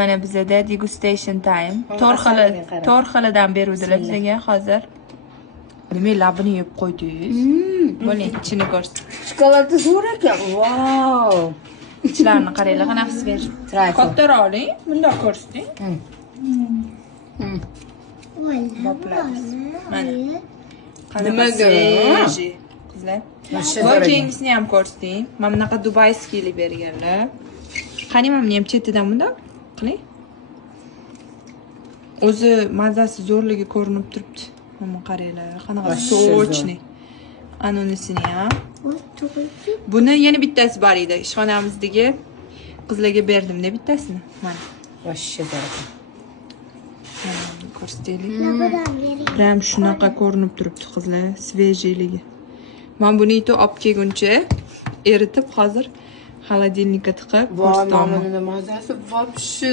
Mana bizda degustation time. To'rt xilidan beruvdilar bizga hozir. Nima labini yeb qo'ydingiz? Bo'ling, ichini ko'rsin. Shokoladi zo'r ekan. Vau. İçlarini qaranglar, qanaqa svej. Kattaroq oling, bundoq ko'rsating. Mana. Qanaqa svej. Qizlar. Va kengisini ham ko'rsating. Mana bunaqa dubayskiylik berganlar. Qani mana buni ham chetidan bundoq qiling. O'zi mazasi zo'rligi ko'rinib turibdi. Mana qaranglar, qanaqa sochni. Anonisini ham. Buni yana bittasi bor edi. Ishxonamizdagi qizlarga berdim-da bittasini. Mana. Vashsha zarqa. Ko'rsataylik. Prям shunaqa ko'rinib turibdi qizlar, svejligi. Men buni ito olib kelguncha eritib hozir xolodilnikka tiqib ko'rsataman. Voy, mana mazasi vobshe